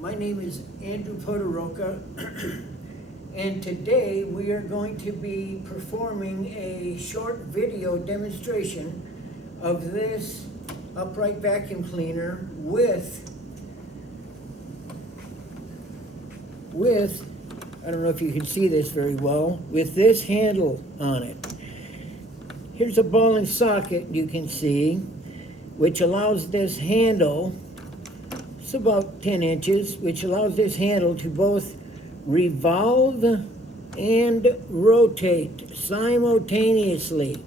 My name is Andrew Podoroka, and today we are going to be performing a short video demonstration of this upright vacuum cleaner with, I don't know if you can see this very well, with this handle on it. Here's a ball and socket you can see, which allows this handle, it's about 10 inches, which allows this handle to both revolve and rotate simultaneously.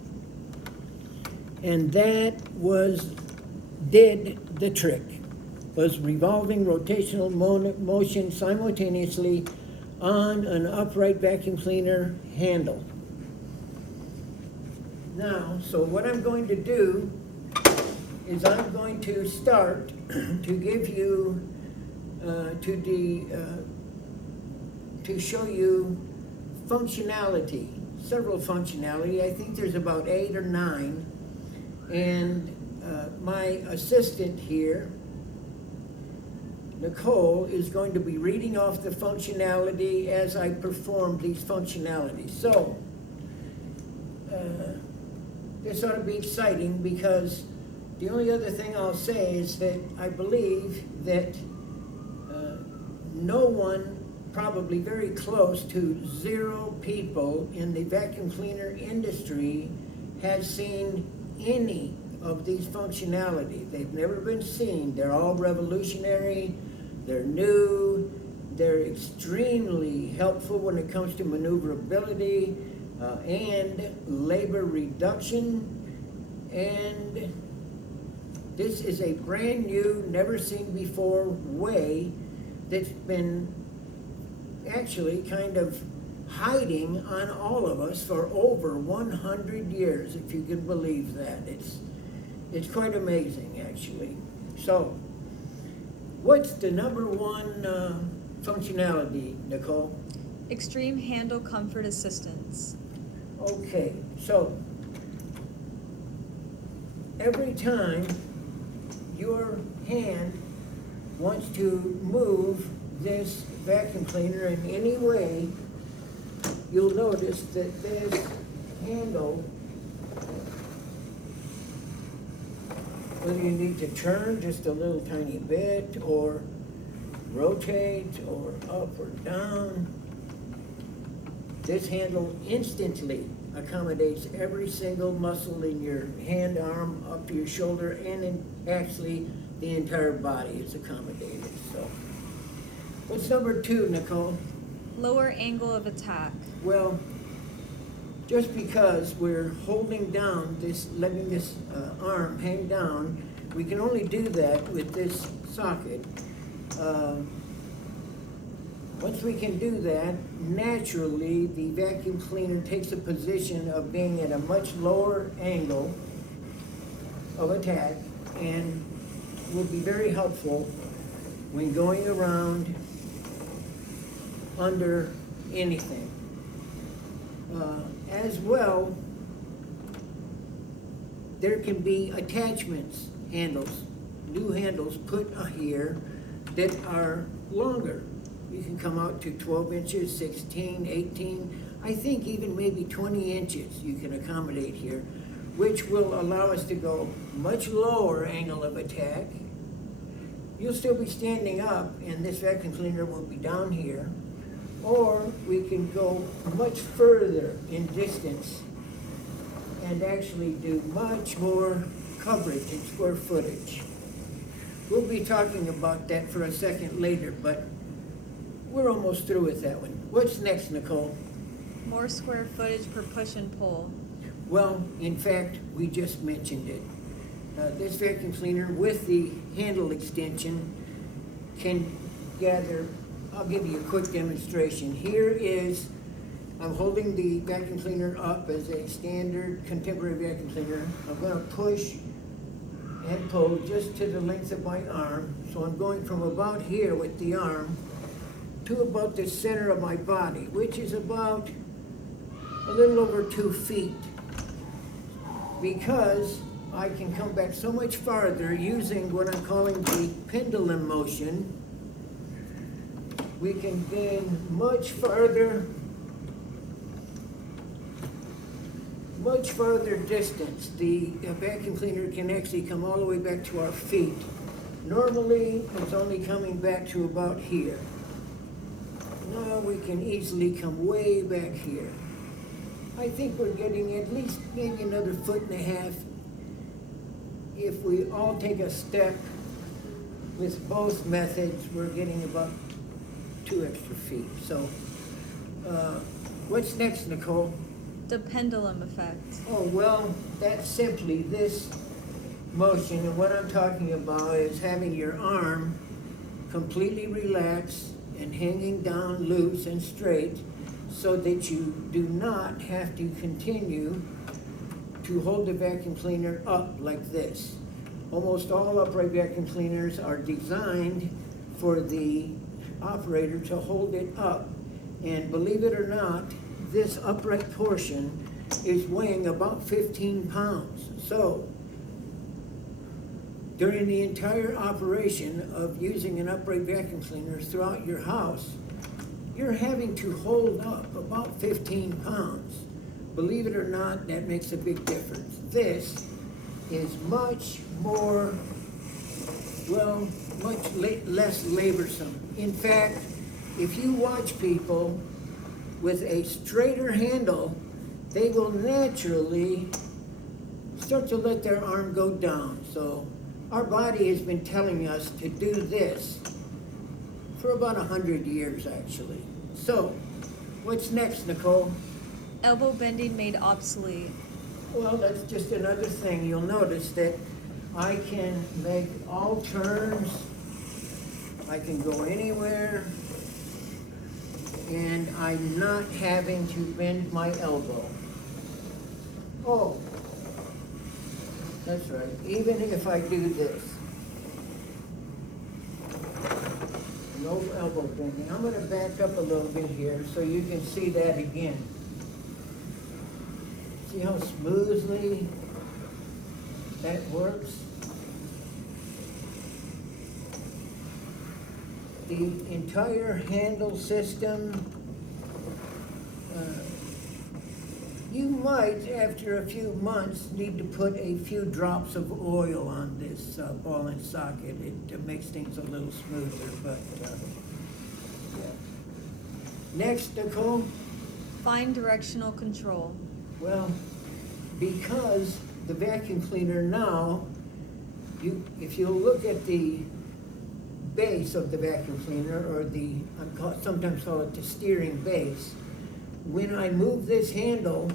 And that did the trick, was revolving rotational motion simultaneously on an upright vacuum cleaner handle. Now, so what I'm going to do is I'm going to start to give you, to show you functionality, several functionality. I think there's about 8 or 9. And my assistant here, Nicole, is going to be reading off the functionality as I perform these functionalities. So, this ought to be exciting, because the only other thing I'll say is that I believe that no one, probably very close to 0 people in the vacuum cleaner industry has seen any of these functionality. They've never been seen. They're all revolutionary, they're new, they're extremely helpful when it comes to maneuverability and labor reduction. And this is a brand new, never seen before way that's been actually kind of hiding on all of us for over 100 years, if you can believe that. It's quite amazing, actually. So, what's the number one functionality, Nicole? Extreme handle comfort assistance. Okay, so every time your hand wants to move this vacuum cleaner in any way, you'll notice that this handle, whether you need to turn just a little tiny bit, or rotate, or up or down, this handle instantly accommodates every single muscle in your hand, arm, up to your shoulder, and actually the entire body is accommodated. So, what's number 2, Nicole? Lower angle of attack. Well, just because we're holding down this, letting this arm hang down, we can only do that with this socket. Once we can do that, naturally the vacuum cleaner takes a position of being at a much lower angle of attack, and will be very helpful when going around under anything. As well, there can be attachments, handles, new handles put here that are longer. You can come out to 12 inches, 16, 18, I think even maybe 20 inches you can accommodate here, which will allow us to go much lower angle of attack. You'll still be standing up, and this vacuum cleaner will be down here. Or we can go much further in distance and actually do much more coverage in square footage. We'll be talking about that for a second later, but we're almost through with that one. What's next, Nicole? More square footage per push and pull. Well, in fact, we just mentioned it. This vacuum cleaner with the handle extension can gather. I'll give you a quick demonstration. Here is, I'm holding the vacuum cleaner up as a standard contemporary vacuum cleaner. I'm going to push and pull just to the length of my arm. So I'm going from about here with the arm to about the center of my body, which is about a little over 2 feet. Because I can come back so much farther using what I'm calling the pendulum motion. we can gain much farther distance. The vacuum cleaner can actually come all the way back to our feet. Normally, it's only coming back to about here. Now we can easily come way back here. I think we're getting at least maybe another 1.5 feet. If we all take a step with both methods, we're getting about 2 extra feet. So, what's next, Nicole? The pendulum effect. Oh, well, that's simply this motion, and what I'm talking about is having your arm completely relaxed and hanging down loose and straight so that you do not have to continue to hold the vacuum cleaner up like this. Almost all upright vacuum cleaners are designed for the operator to hold it up. And believe it or not, this upright portion is weighing about 15 pounds. So, during the entire operation of using an upright vacuum cleaner throughout your house, you're having to hold up about 15 pounds. Believe it or not, that makes a big difference. This is much more, well, much less laborsome. In fact, if you watch people with a straighter handle, they will naturally start to let their arm go down. So our body has been telling us to do this for about 100 years, actually. So, what's next, Nicole? Elbow bending made obsolete. Well, that's just another thing. You'll notice that I can make all turns. I can go anywhere. And I'm not having to bend my elbow. Oh, that's right. Even if I do this. No elbow bending. I'm going to back up a little bit here so you can see that again. See how smoothly that works? The entire handle system, you might, after a few months, need to put a few drops of oil on this ball and socket. It makes things a little smoother, but yeah. Next, Nicole? Fine directional control. Well, because the vacuum cleaner now, if you look at the base of the vacuum cleaner, or sometimes call it the steering base, when I move this handle,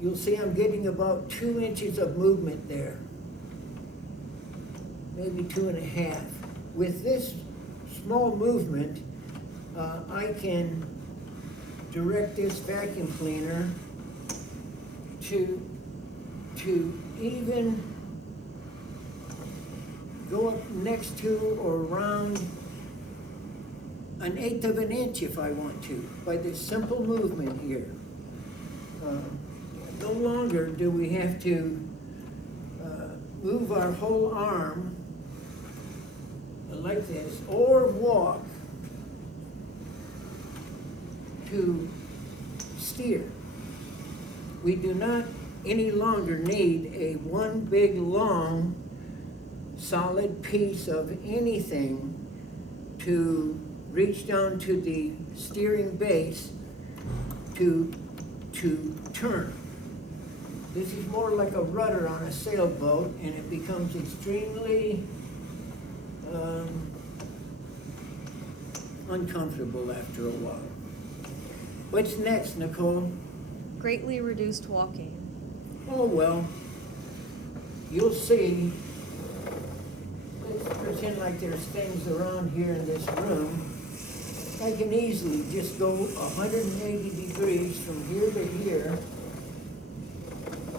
you'll see I'm getting about 2 inches of movement there, maybe 2.5. With this small movement, I can direct this vacuum cleaner to even go up next to or around 1/8 of an inch if I want to, by this simple movement here. No longer do we have to move our whole arm like this, or walk to steer. We do not any longer need a one big long solid piece of anything to reach down to the steering base to turn. This is more like a rudder on a sailboat, and it becomes extremely uncomfortable after a while. What's next, Nicole? Greatly reduced walking. Oh, well, you'll see. Let's pretend like there's things around here in this room. I can easily just go 180 degrees from here to here,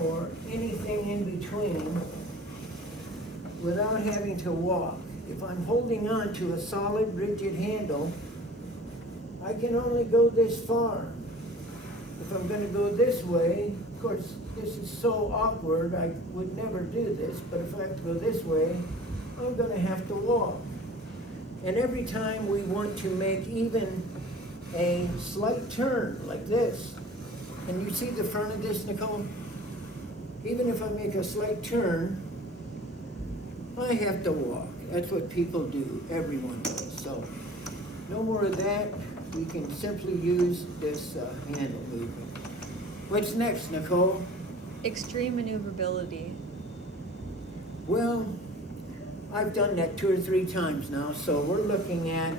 or anything in between, without having to walk. If I'm holding on to a solid, rigid handle, I can only go this far. If I'm going to go this way, of course, this is so awkward, I would never do this, but if I have to go this way, I'm going to have to walk. And every time we want to make even a slight turn like this, and you see the front of this, Nicole? Even if I make a slight turn, I have to walk. That's what people do, everyone does. So no more of that. We can simply use this handle movement. What's next, Nicole? Extreme maneuverability. Well, I've done that 2 or 3 times now, so we're looking at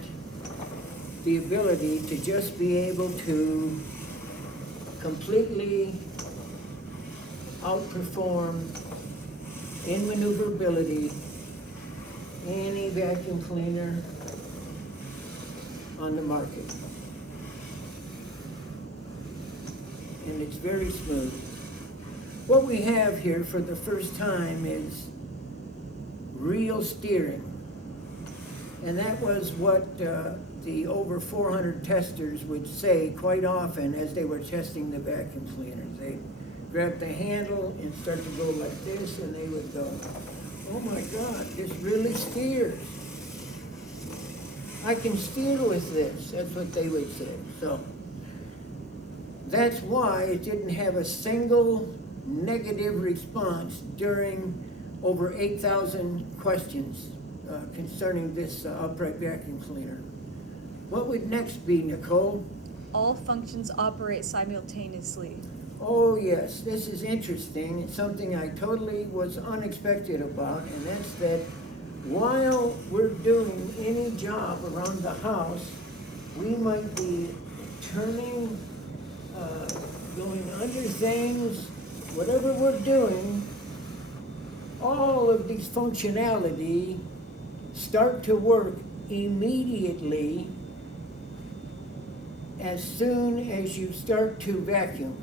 the ability to just be able to completely outperform in maneuverability any vacuum cleaner on the market. And it's very smooth. What we have here for the first time is real steering. And that was what the over 400 testers would say quite often as they were testing the vacuum cleaners. They grab the handle and start to go like this, and they would go, oh my God, this really steers. I can steer with this. That's what they would say. So that's why it didn't have a single negative response during over 8,000 questions concerning this upright vacuum cleaner. What would next be, Nicole? All functions operate simultaneously. Oh yes, this is interesting. It's something I totally was unexpected about, and that's that while we're doing any job around the house, we might be turning, going under things, whatever we're doing, all of these functionality start to work immediately as soon as you start to vacuum.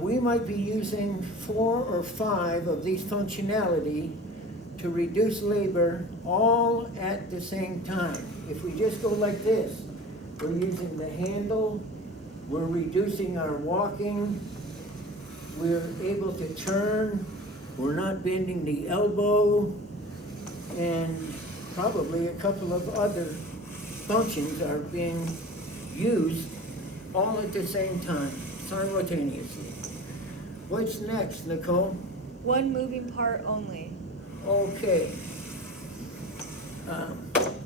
We might be using 4 or 5 of these functionality to reduce labor all at the same time. If we just go like this, we're using the handle, we're reducing our walking, we're able to turn, we're not bending the elbow, and probably a couple of other functions are being used all at the same time, simultaneously. What's next, Nicole? One moving part only. Okay.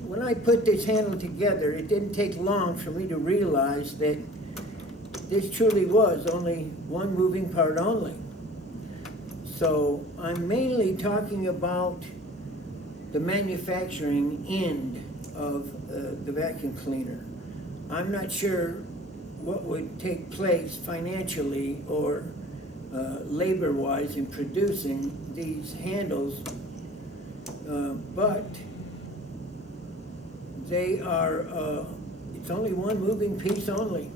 When I put this handle together, it didn't take long for me to realize that this truly was only one moving part only. So I'm mainly talking about the manufacturing end of the vacuum cleaner. I'm not sure what would take place financially or labor-wise in producing these handles, but they are, it's only one moving piece only.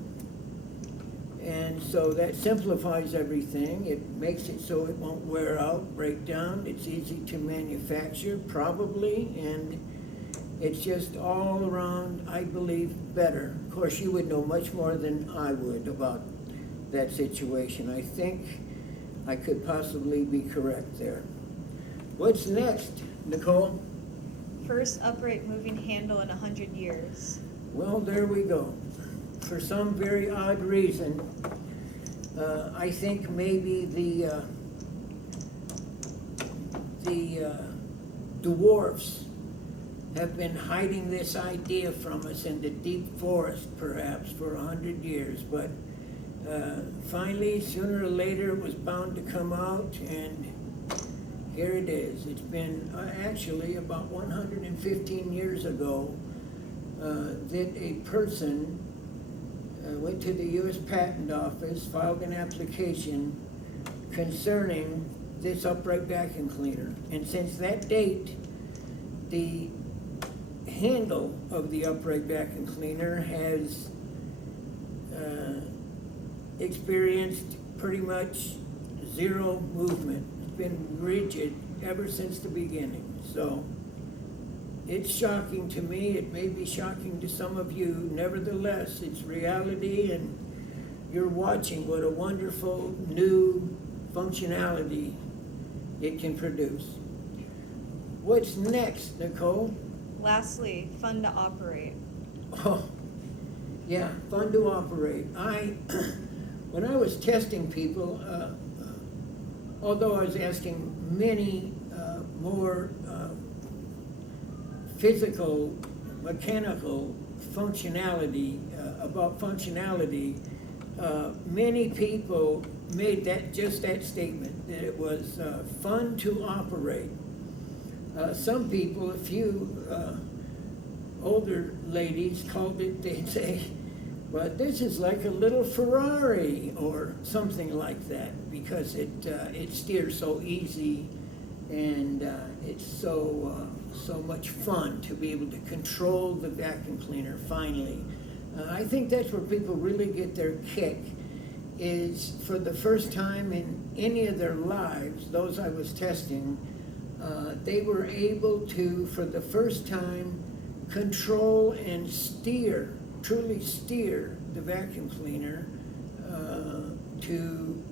And so that simplifies everything. It makes it so it won't wear out, break down. It's easy to manufacture, probably, and it's just all around, I believe, better. Of course, you would know much more than I would about that situation. I think I could possibly be correct there. What's next, Nicole? First upright moving handle in 100 years. Well, there we go. For some very odd reason, I think maybe the dwarfs have been hiding this idea from us in the deep forest, perhaps, for 100 years. But finally, sooner or later, it was bound to come out, and here it is. It's been actually about 115 years ago that a person went to the U.S. Patent Office, filed an application concerning this upright vacuum cleaner. And since that date, the handle of the upright vacuum cleaner has experienced pretty much zero movement. It's been rigid ever since the beginning. So it's shocking to me. It may be shocking to some of you. Nevertheless, it's reality, and you're watching what a wonderful new functionality it can produce. What's next, Nicole? Lastly, fun to operate. Oh, yeah, fun to operate. When I was testing people, although I was asking many more physical, mechanical functionality, about functionality, many people made just that statement, that it was fun to operate. Some people, a few older ladies called it, they'd say, well, this is like a little Ferrari or something like that, because it steers so easy, and it's so much fun to be able to control the vacuum cleaner finally. I think that's where people really get their kick, is for the first time in any of their lives, those I was testing, they were able to, for the first time, control and steer, truly steer the vacuum cleaner to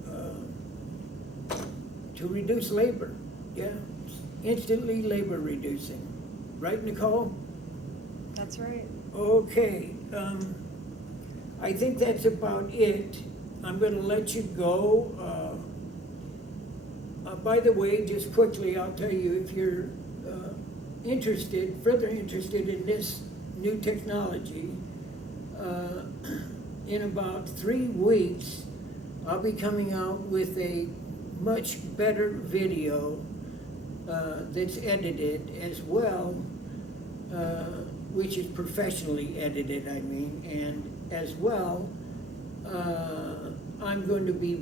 reduce labor. Yeah, instantly labor reducing. Right, Nicole? That's right. Okay, I think that's about it. I'm going to let you go. By the way, just quickly, I'll tell you, if you're further interested in this new technology, in about 3 weeks, I'll be coming out with a much better video that's edited as well, which is professionally edited, I mean, and as well, I'm going to be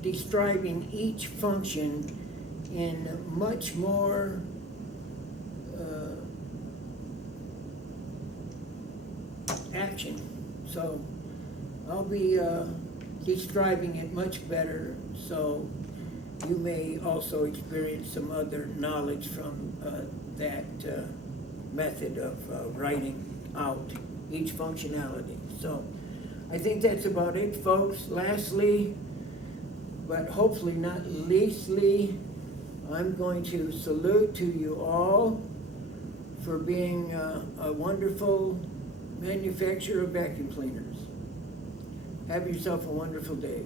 describing each function in much more action. So I'll be describing it much better, so you may also experience some other knowledge from that method of writing out each functionality. So I think that's about it, folks. Lastly, but hopefully not leastly, I'm going to salute to you all for being a wonderful manufacturer of vacuum cleaners. Have yourself a wonderful day.